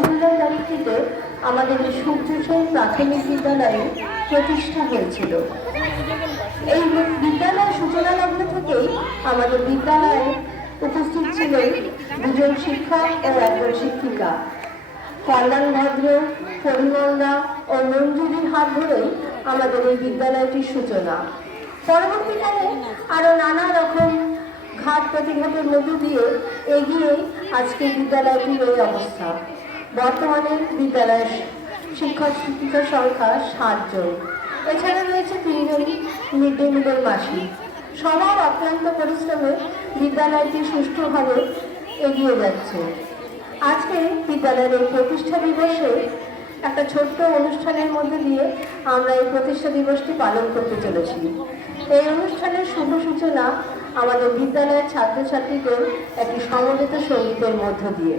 মজুমদার দায়িত্বে আমাদের সূর্যসেন প্রাথমিক বিদ্যালয়ে প্রতিষ্ঠা হয়েছিল। এই বিদ্যালয় সূচনা লগ্ন থেকেই আমাদের বিদ্যালয়ে উপস্থিত ছিলেন দুজন শিক্ষক ও একজন শিক্ষিকা। কল্যাণ ভদ্র, পরিমলদা ও মঞ্জুরির হাত ধরেই আমাদের এই বিদ্যালয়টির সূচনা। পরবর্তীকালে আরো নানা রকম ঘাট প্রতিঘাতের মধ্য দিয়ে এগিয়ে আজকে বিদ্যালয়টির এই অবস্থা। বর্তমানে বিদ্যালয়ের শিক্ষক শিক্ষিকার সংখ্যা 7 জন। এছাড়া রয়েছে 3 জন মিড ডে মিলের মাসি। সবার অক্লান্ত পরিশ্রমে বিদ্যালয়টি সুষ্ঠুভাবে এগিয়ে যাচ্ছে। আজকে বিদ্যালয়ের এই প্রতিষ্ঠা দিবসে একটা ছোট্ট অনুষ্ঠানের মধ্যে দিয়ে আমরা এই প্রতিষ্ঠা দিবসটি পালন করতে চলেছি। এই অনুষ্ঠানের শুভ সূচনা আমাদের বিদ্যালয়ের ছাত্রছাত্রীদের একটি সমবেত সঙ্গীতের মধ্য দিয়ে।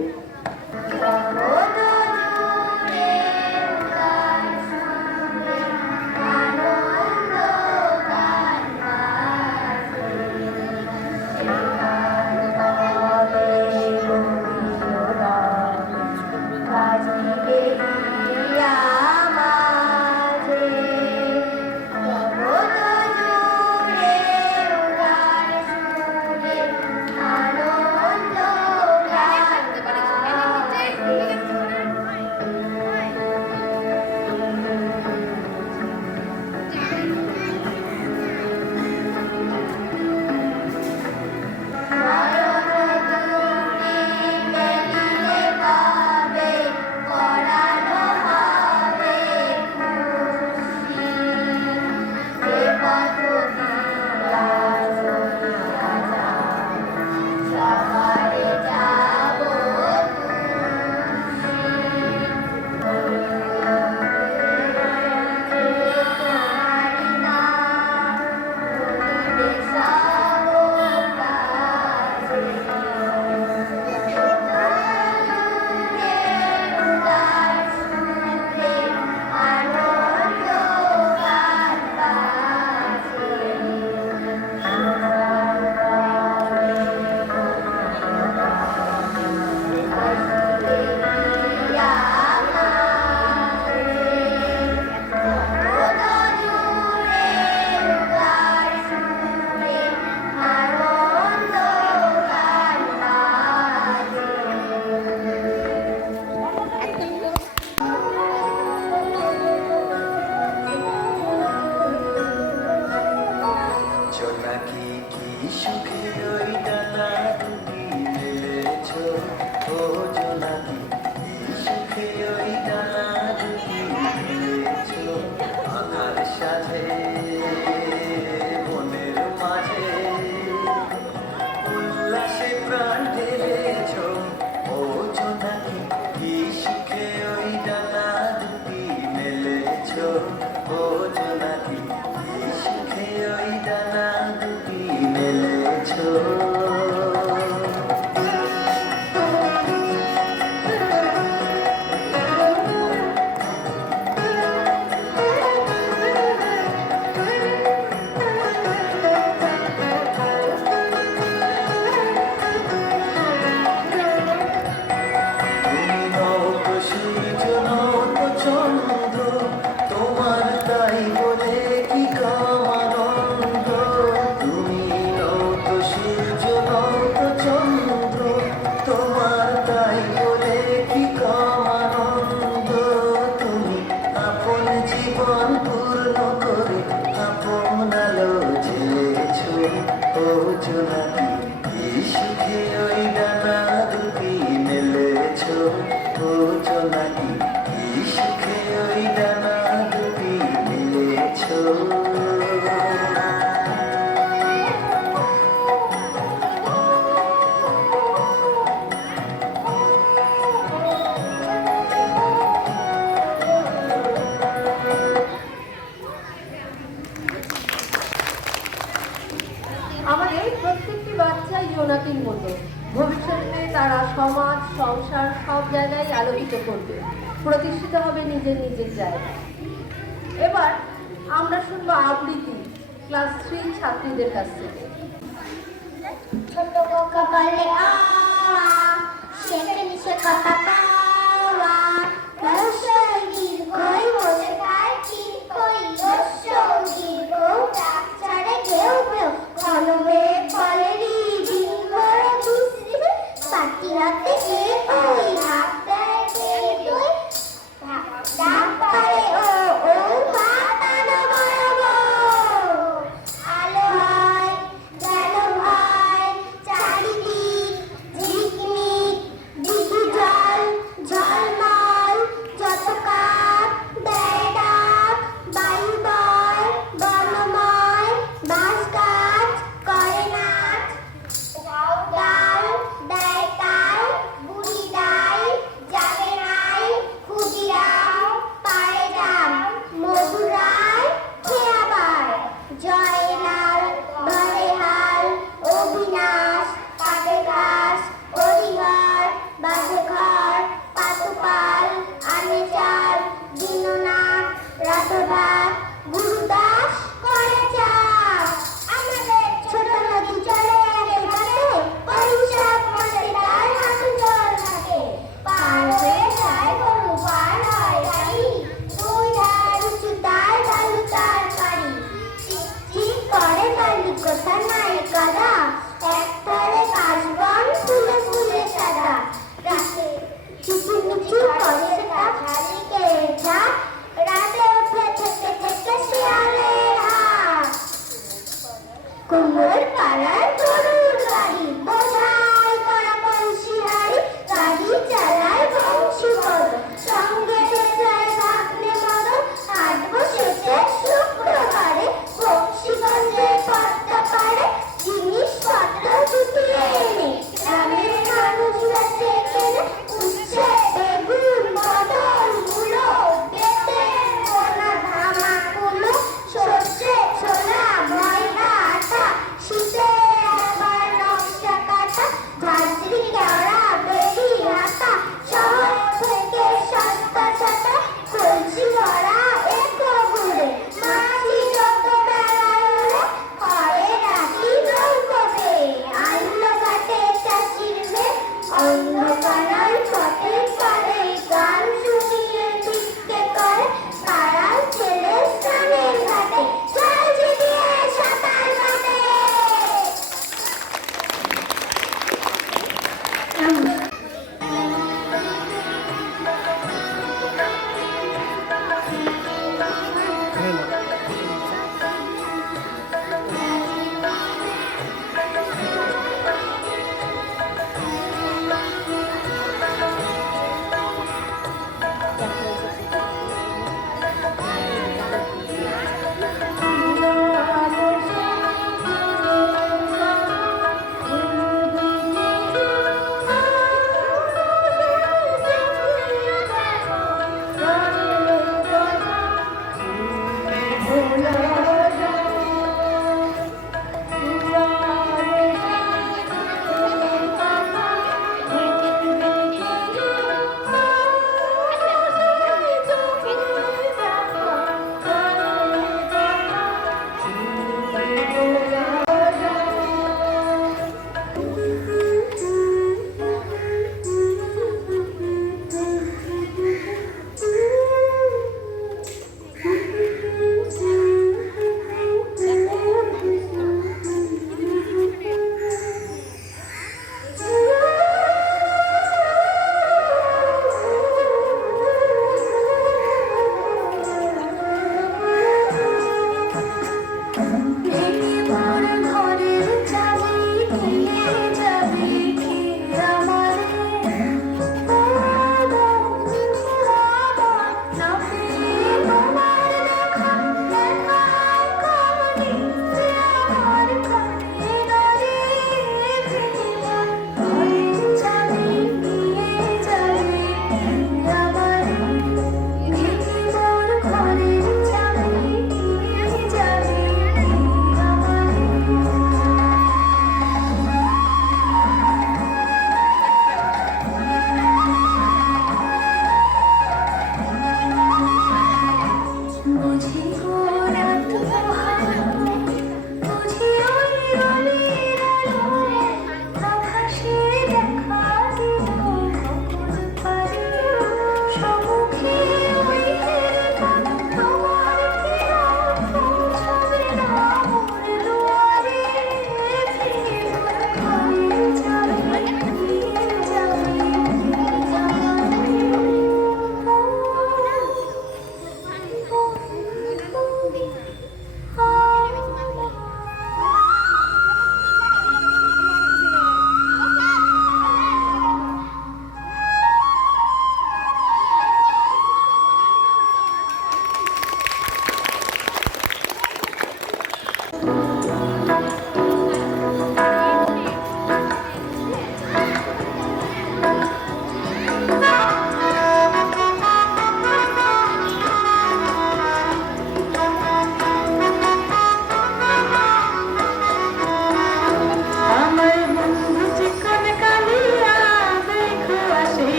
আমাদের প্রত্যেকটি বাচ্চাই জোনাকির মতো। ভবিষ্যতে তারা সমাজ সংসার সব জায়গায় আলোকিত করবে, প্রতিষ্ঠিত হবে নিজের নিজের জায়গায়। এবার আমরা শুনবো আবৃত্তি ক্লাস 3 ছাত্রীদের কাছ থেকে। ছোট কপালে আ শেখে নিশে কথা পাওয়া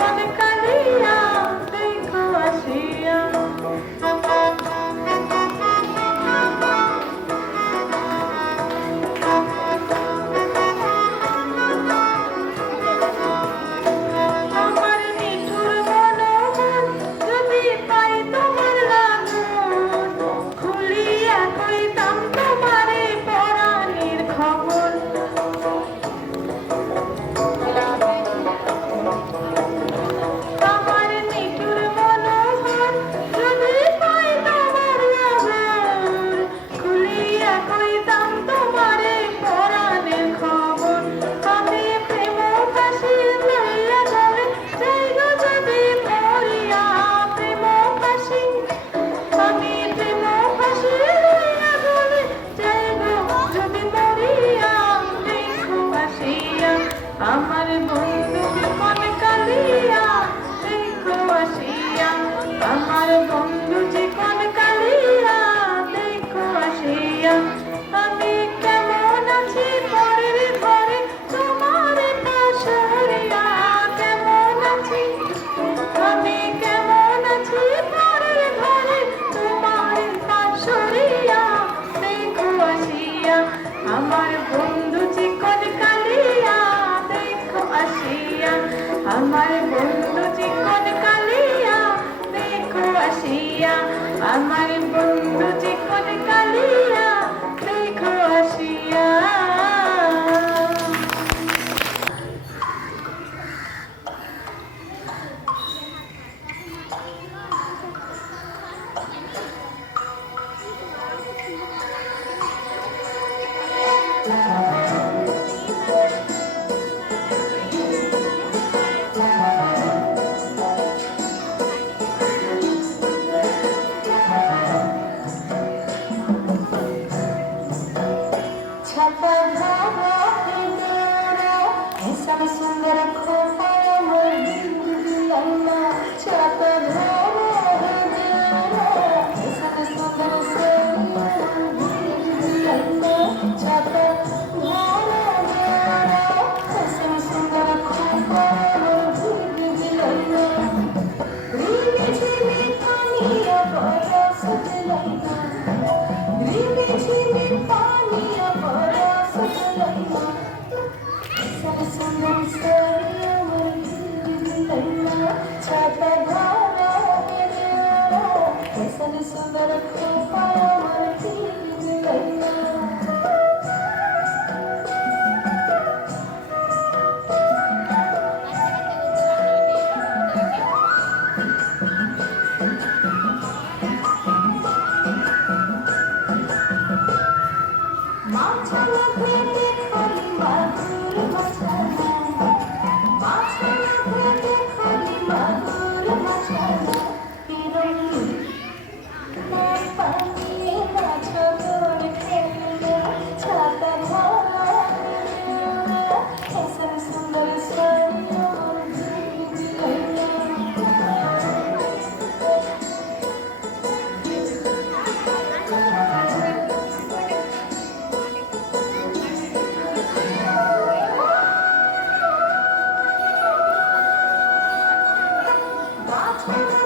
চিকন কালিয়া দেখো আসিয়া আমার নিঠুর মনোমন যদি পাই তোমার লাগন খুলিয়া কইতাম তোমারে পরাণের খবর আমার নিঠুর মনোহর যদি পাই তোমার লাগন খুলিয়া কইতাম তোমারে পরাণের খবর আমি প্রেম কাশি লইয়া যাবে যাইগো যদি মরিয়া প্রেম কাশি আমি প্রেম কাশি লইয়া যাবে যাইগো যদি মরিয়া দেখো আসিয়া আমার বন্ধু জীবন কালিয়া দেখো আসিয়া আমার বন্ধু জীবন কালিয়া দেখো আসিয়া আমি কেমন আছি পরের ঘরে তোমার পাশরিয়া কেমন আছি আমি কেমন আছি পরের ঘরে তোমার পাশরিয়া দেখো আসিয়া আমার বন্ধু চিকন কালিয়া দেখো আসিয়া আমার বন্ধু চিকন কালিয়া দেখো আসিয়া আমার বন্ধু চিকন কালিয়া দেখো আসিয়া छाता धागा तेरा ऐसा भी सुंदर खोपा मोर दिल अम्मा छाता धागा तेरा ऐसा भी सुंदर सोनिया दिल अम्मा छाता धागा तेरा ऐसा भी सुंदर खोपा मोर दिल अम्मा रीमे झिमे पानिया बड़ा सजलैना रीमे झिमे पानिया बड़ा सजलैना सब सुंदर सोनिया मोर दिलैना छाता धागा तेरा ऐसा भी सुंदर खोपा मोर दिलैना মাছানা পেটে খলি মাগুর মাছানা মাছানা পেটে খলি মাগুর মাছানা পিরনি পানি মাছাগর খেলনা ছাতা ভরা ऐसा सुंदर सोनिया दिलैना That's